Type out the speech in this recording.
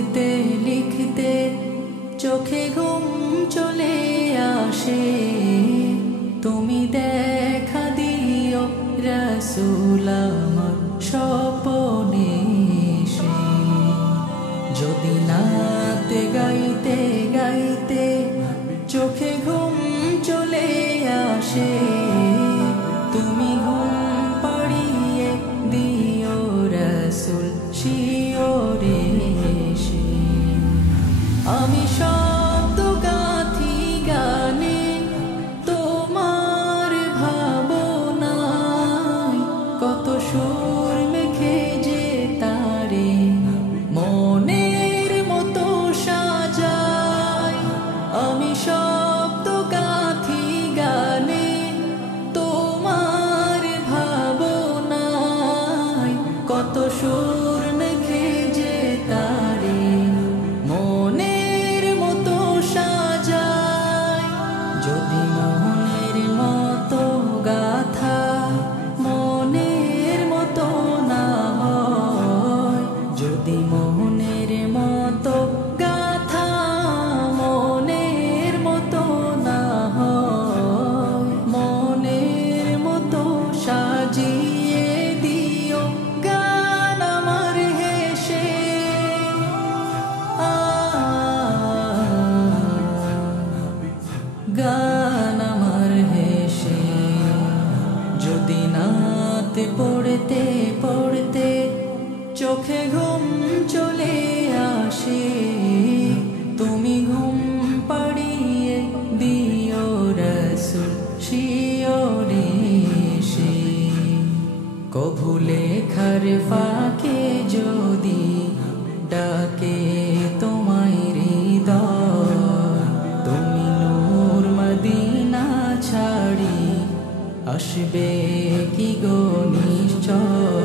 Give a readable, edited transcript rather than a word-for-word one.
লিখতে লিখতে চোখে ঘুম চলে আসে, তুমি দেখা দিও রাসূল আমার স্বপনে এসে। যদি নাত গাইতে গাইতে চোখে ঘুম চলে আসে, তুমি ঘুম পাড়িয়ে দিও রাসূল শিওরে এসে। আমি শব্দ গাথি গানে তোমার ভাবনায়, কত সুর মেখে যে তারে মনের মতো সাজাই। আমি শব্দ গাথি গানে তোমার ভাবনায়, কত সুর মেখে যে তারে মনের মতো সাজাই। যদি মনের মতো গাথা মনের মতো না হয়, যদি মনের মতো গাথা মনের মতো না হয়, মনের মতো সাজিয়ে দিও গান আমার হেসে। গান আমার হেসে। যদি নাত পড়তে পড়তে চোখে ঘুম চলে আসে, তুমি ঘুম পাড়িয়ে দিও রাসূল শিওরে এসে। কভু লেখার ফাঁকে যদি ডাকে তোমায় হৃদয়, তুমি নূর মদিনা ছাড়ি আসবে কি গো নিশ্চয়।